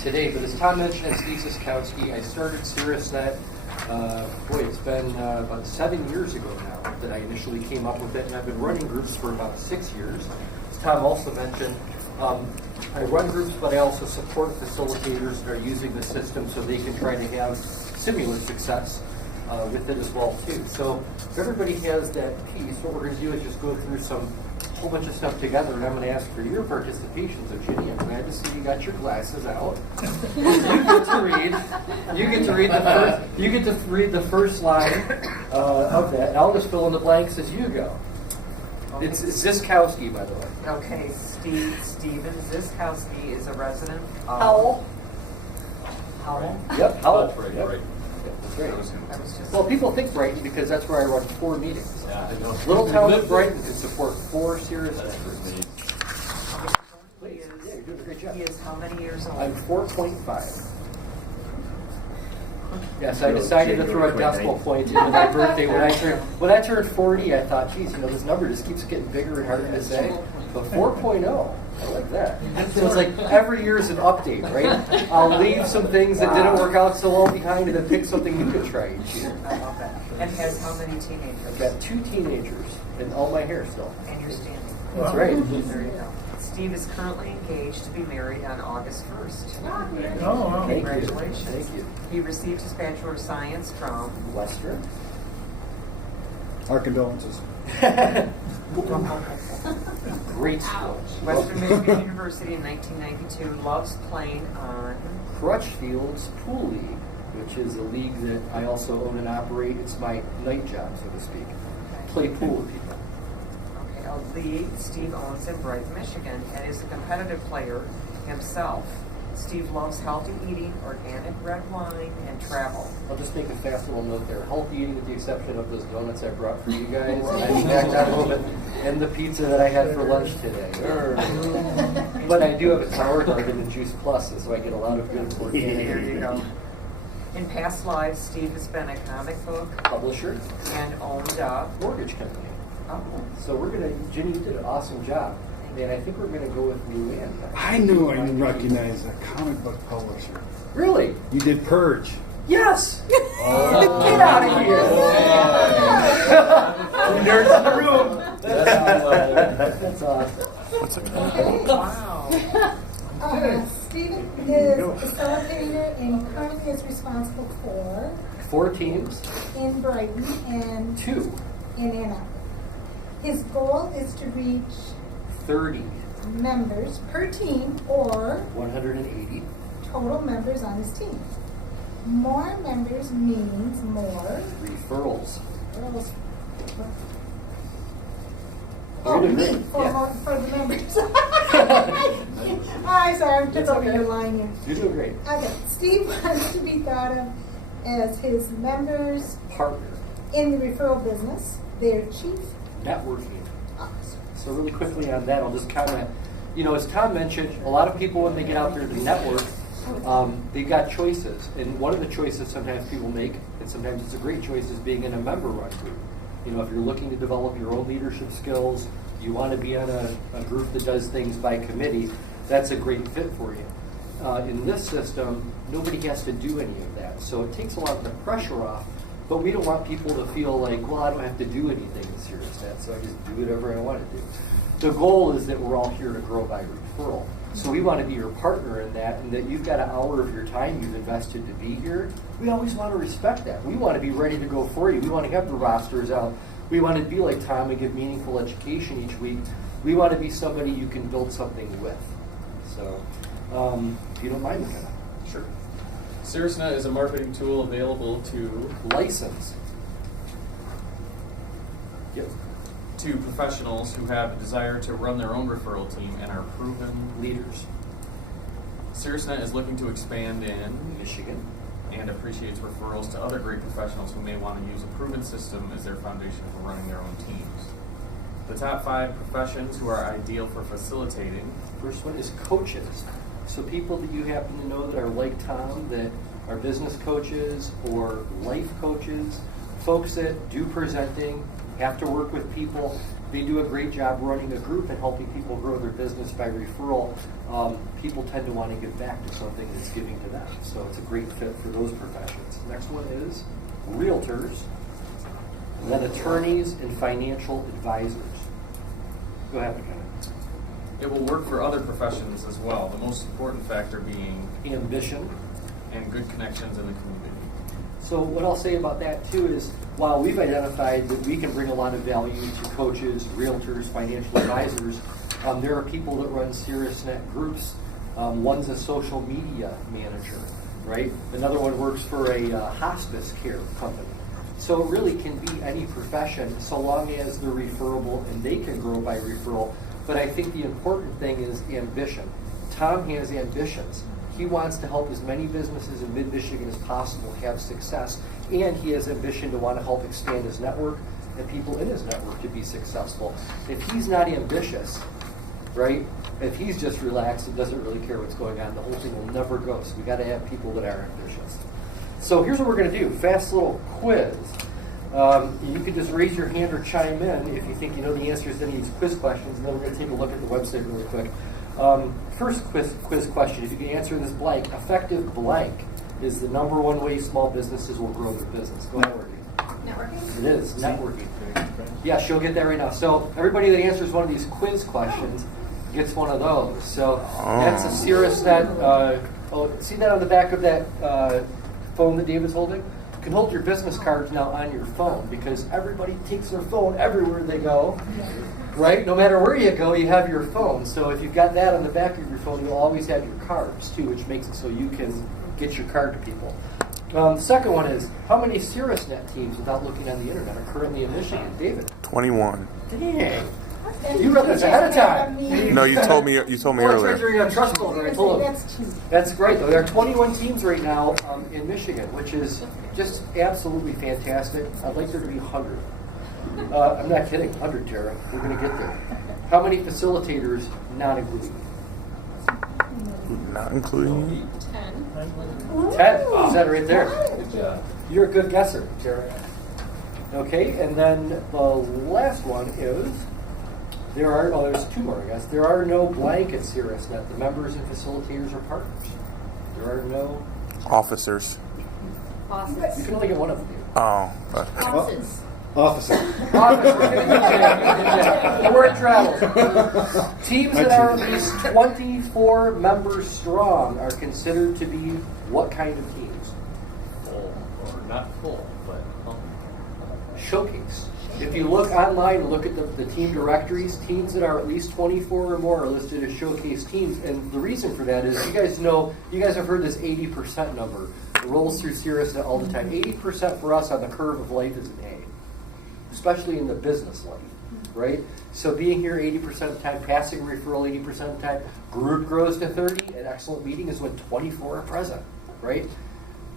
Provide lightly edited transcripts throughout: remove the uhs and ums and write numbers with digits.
today. But as Tom mentioned, it's Zyskowski. I started CaerusNet. It's been about 7 years ago now that I initially came up with it, and I've been running groups for about 6 years. As Tom also mentioned, I run groups, but I also support facilitators that are using the system so they can try to have similar success with it as well too. So if everybody has that piece, what we're going to do is just go through a whole bunch of stuff together, and I'm going to ask for your participation. So Ginny, I'm glad to see you got your glasses out. You get to read the first line of that, and I'll just fill in the blanks as you go. It's Zyskowski, by the way. Okay, Steven Zyskowski is a resident of Howell. Yep, Howell. That's right, Yep. right. Yep, that's right. That was just Well, people think Brighton because that's where I run 4 meetings. Yeah, I know. Little town of Brighton can support 4 serious That's experts. for me. Please. Yeah, you're doing a great job. He is how many years old? I'm 4.5. Yes, I decided to throw a decimal point into my birthday when I turned 40. I thought, geez, this number just keeps getting bigger and harder to say. But 4.0, I like that. So it's like every year is an update, right? I'll leave some things that didn't work out so well behind and then pick something new to try each year. I love that. And has how many teenagers? I've got 2 teenagers and all my hair still. And you're standing. That's right. There you go. Steve is currently engaged to be married on August 1st. Oh, Thank you. Congratulations. Thank you. He received his Bachelor of Science from Western. our condolences. Great school. Western Michigan University in 1992. Loves playing on Crutchfield's Pool League, which is a league that I also own and operate. It's my night job, so to speak. Play pool with people. a league Steve owns in Brighton, Michigan, and is a competitive player himself. Steve loves healthy eating, organic red wine, and travel. I'll just make a fast little note there. Healthy eating with the exception of those donuts I brought for you guys. And I backed out a little bit. And the pizza that I had for lunch today. But I do have a Tower Garden and Juice Plus, and so I get a lot of good organic. There you go. In past lives, Steve has been a comic book Publisher and owned a mortgage company. Oh. So we're going to, Ginny, you did an awesome job. And I think we're going to go with Luann. I knew I recognize a comic book publisher. Really? You did Purge. Yes! Get out of here! Nerds in the room! That's awesome. Wow. Stephen is a facilitator and currently is responsible for 4 teams. in Brighton and 2. in Ann Arbor. His goal is to reach 30. members per team or 180. total members on his team. More members means more Referrals. girls. You're Oh, doing me, great. for, Yeah. for the members. I'm sorry, I took It's over okay. your line here. You're doing great. Okay, Steve wants to be thought of as his members Partner. in the referral business, their chief Networking. officer. So really quickly on that, I'll just kind of, as Tom mentioned, a lot of people when they get out there to network, they've got choices. And one of the choices sometimes people make, and sometimes it's a great choice, is being in a member-run group. If you're looking to develop your own leadership skills, you want to be on a group that does things by committee, that's a great fit for you. In this system, nobody has to do any of that. So it takes a lot of the pressure off, but we don't want people to feel like, well, I don't have to do anything in CaerusNet, so I just do whatever I want to do. The goal is that we're all here to grow by referral. So we want to be your partner in that, and that you've got an hour of your time you've invested to be here. We always want to respect that. We want to be ready to go for you. We want to have the rosters out. We want to be like Tom and give meaningful education each week. We want to be somebody you can build something with. So, if you don't mind, McKenna. Sure. CaerusNet is a marketing tool available to License. Yep. to professionals who have a desire to run their own referral team and are proven. Leaders. CaerusNet is looking to expand in Michigan. and appreciates referrals to other great professionals who may want to use a proven system as their foundation for running their own teams. The top 5 professions who are ideal for facilitating. First one is coaches. So people that you happen to know that are like Tom, that are business coaches or life coaches, folks that do presenting, have to work with people, they do a great job running a group and helping people grow their business by referral. People tend to want to give back to something that's giving to them. So it's a great fit for those professions. Next one is realtors, and then attorneys and financial advisors. Go ahead, McKenna. It will work for other professions as well, the most important factor being Ambition. and good connections in the community. So what I'll say about that too is, while we've identified that we can bring a lot of value to coaches, realtors, financial advisors, there are people that run CaerusNet groups. One's a social media manager, right? Another one works for a hospice care company. So it really can be any profession, so long as they're referable and they can grow by referral. But I think the important thing is ambition. Tom has ambitions. He wants to help as many businesses in mid-Michigan as possible have success, and he has ambition to want to help expand his network and people in his network to be successful. If he's not ambitious, right, if he's just relaxed and doesn't really care what's going on, the whole thing will never go. So we got to have people that are ambitious. So here's what we're going to do. Fast little quiz. You can just raise your hand or chime in if you think you know the answers to any of these quiz questions, and then we're going to take a look at the website really quick. First quiz question, if you can answer this blank, effective blank is the number one way small businesses will grow their business. Go ahead, Networking? It is, networking. Yeah, she'll get that right now. So everybody that answers one of these quiz questions gets one of those. So that's a CaerusNet. See that on the back of that phone that David's holding? You can hold your business cards now on your phone because everybody takes their phone everywhere they go. Right? No matter where you go, you have your phone. So if you've got that on the back of your phone, you'll always have your cards too, which makes it so you can get your card to people. The second one is, how many CaerusNet teams, without looking on the internet, are currently in Michigan? David? 21. Dang. You wrote this ahead of time. No, you told me earlier. You're on trust folder. I told him. That's great, though. There are 21 teams right now in Michigan, which is just absolutely fantastic. I'd like there to be 100. I'm not kidding. 100, Tara. We're going to get there. How many facilitators, not including? Not including? 10. 10. You said it right there. Good job. You're a good guesser, Tara. Okay, and then the last one is, there's two more, I guess. There are no blankets here at CaerusNet. The members and facilitators are partners. There are no Officers. You can only get one of them. Oh. Offices. Officer. The word travels. Teams that are at least 24 members strong are considered to be what kind of teams? Full, or not full, but Showcase. If you look online and look at the team directories, teams that are at least 24 or more are listed as showcase teams. And the reason for that is, you guys have heard this 80% number. It rolls through CaerusNet all the time. 80% for us on the curve of life is an A, especially in the business life, right? So being here 80% of the time, passing referral 80% of the time, group grows to 30. An excellent meeting is when 24 are present, right?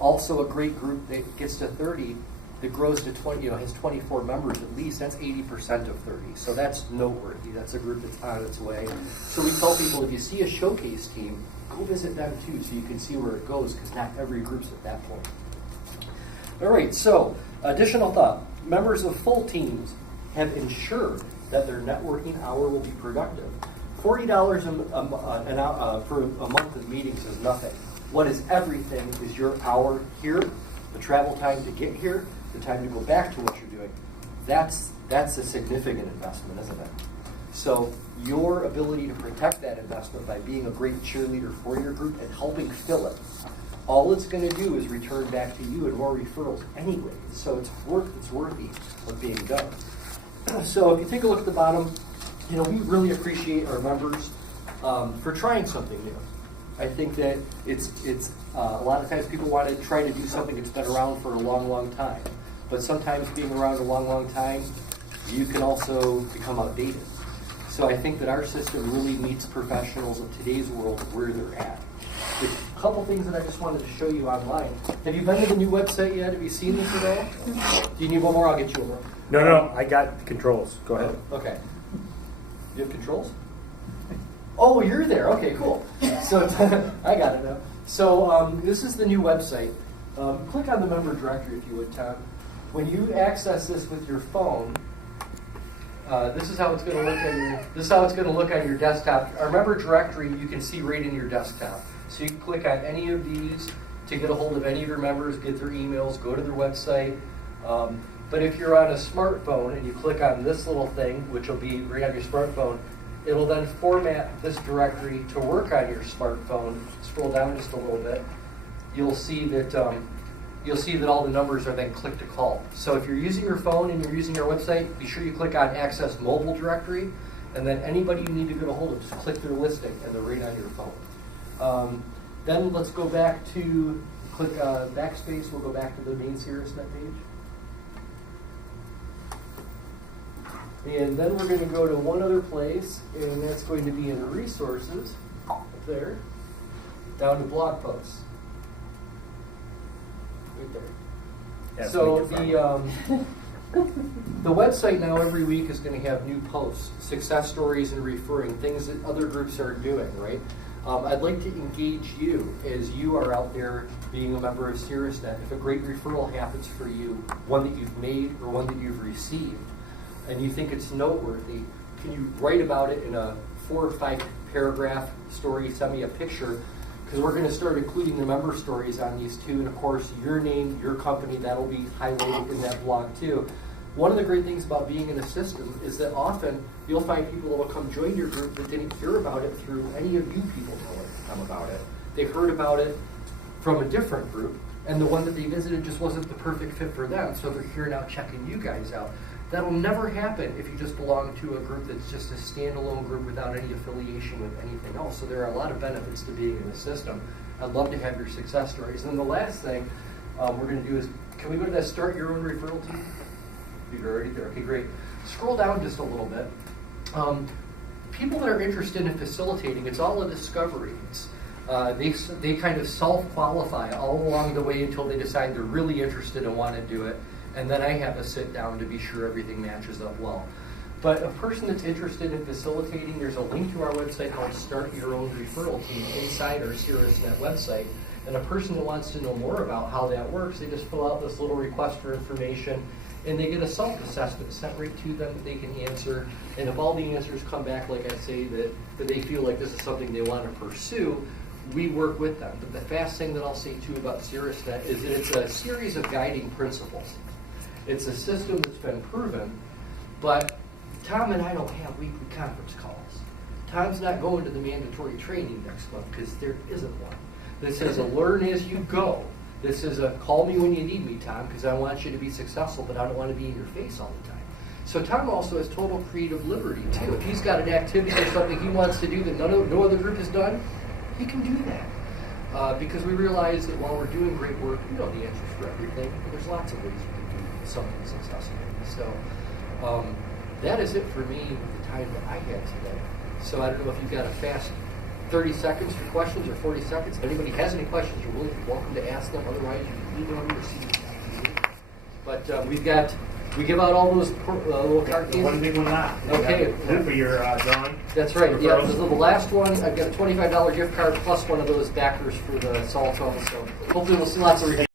Also a great group that gets to 30, that grows to 20, has 24 members at least, that's 80% of 30. So that's noteworthy. That's a group that's on its way. So we tell people, if you see a showcase team, go visit them too so you can see where it goes, because not every group's at that point. All right, so additional thought. Members of full teams have ensured that their networking hour will be productive. $40 for a month of meetings is nothing. What is everything is your hour here, the travel time to get here, the time to go back to what you're doing. That's a significant investment, isn't it? So your ability to protect that investment by being a great cheerleader for your group and helping fill it, all it's going to do is return back to you and more referrals anyway. So it's worthy of being done. So if you take a look at the bottom, we really appreciate our members for trying something new. I think that it's a lot of times people want to try to do something that's been around for a long, long time. But sometimes being around a long, long time, you can also become outdated. So I think that our system really meets professionals of today's world where they're at. A couple things that I just wanted to show you online. Have you been to the new website yet? Have you seen this at all? Do you need one more? I'll get you one. No, I got controls. Go ahead. Okay. You have controls? Oh, you're there. Okay, cool. So I got it now. So this is the new website. Click on the member directory if you would, Tom. When you access this with your phone, This is how it's going to look on your. This is how it's going to look on your desktop. Our member directory you can see right in your desktop. So you can click on any of these to get a hold of any of your members, get their emails, go to their website. But if you're on a smartphone and you click on this little thing, which will be right on your smartphone, it'll then format this directory to work on your smartphone. Scroll down just a little bit. You'll see that all the numbers are then click to call. So if you're using your phone and you're using our website, be sure you click on Access Mobile Directory, and then anybody you need to get a hold of, just click their listing, and they're right on your phone. Then let's go back to, click backspace, we'll go back to the main CaerusNet page. And then we're going to go to one other place, and that's going to be in Resources, up there, down to Blog Posts. Right there. That's So the the website now every week is going to have new posts, success stories and referring, things that other groups are doing, right? I'd like to engage you as you are out there being a member of CaerusNet. If a great referral happens for you, one that you've made or one that you've received, and you think it's noteworthy, can you write about it in a 4 or 5 paragraph story, send me a picture, because we're going to start including the member stories on these too, and of course your name, your company, that'll be highlighted in that blog too. One of the great things about being in a system is that often you'll find people that will come join your group that didn't hear about it through any of you people telling them about it. They heard about it from a different group, and the one that they visited just wasn't the perfect fit for them, so they're here now checking you guys out. That'll never happen if you just belong to a group that's just a standalone group without any affiliation with anything else. So there are a lot of benefits to being in the system. I'd love to have your success stories. And then the last thing we're going to do is, can we go to that Start Your Own Referral Team? You're already there. Okay, great. Scroll down just a little bit. People that are interested in facilitating, it's all a discovery. They kind of self-qualify all along the way until they decide they're really interested and want to do it. And then I have a sit down to be sure everything matches up well. But a person that's interested in facilitating, there's a link to our website called Start Your Own Referral Team inside our CaerusNet website. And a person that wants to know more about how that works, they just fill out this little request for information, and they get a self-assessment sent right to them that they can answer. And if all the answers come back, like I say, that they feel like this is something they want to pursue, we work with them. But the fast thing that I'll say too about CaerusNet is that it's a series of guiding principles. It's a system that's been proven, but Tom and I don't have weekly conference calls. Tom's not going to the mandatory training next month because there isn't one. This is a learn as you go. This is a call me when you need me, Tom, because I want you to be successful, but I don't want to be in your face all the time. So Tom also has total creative liberty too. If he's got an activity or something he wants to do that no other group has done, he can do that. Because we realize that while we're doing great work, we know the answers for everything, but there's lots of ways we can do something successful. So that is it for me with the time that I had today. So I don't know if you've got a fast 30 seconds for questions or 40 seconds. If anybody has any questions, you're welcome to ask them. Otherwise, you can email me or see me. But we give out all those little card games. One big one last. Okay. For your drawing. That's right. Yeah, Referrals. this is the last one. I've got a $25 gift card plus one of those backers for the Saltone. So hopefully we'll see lots of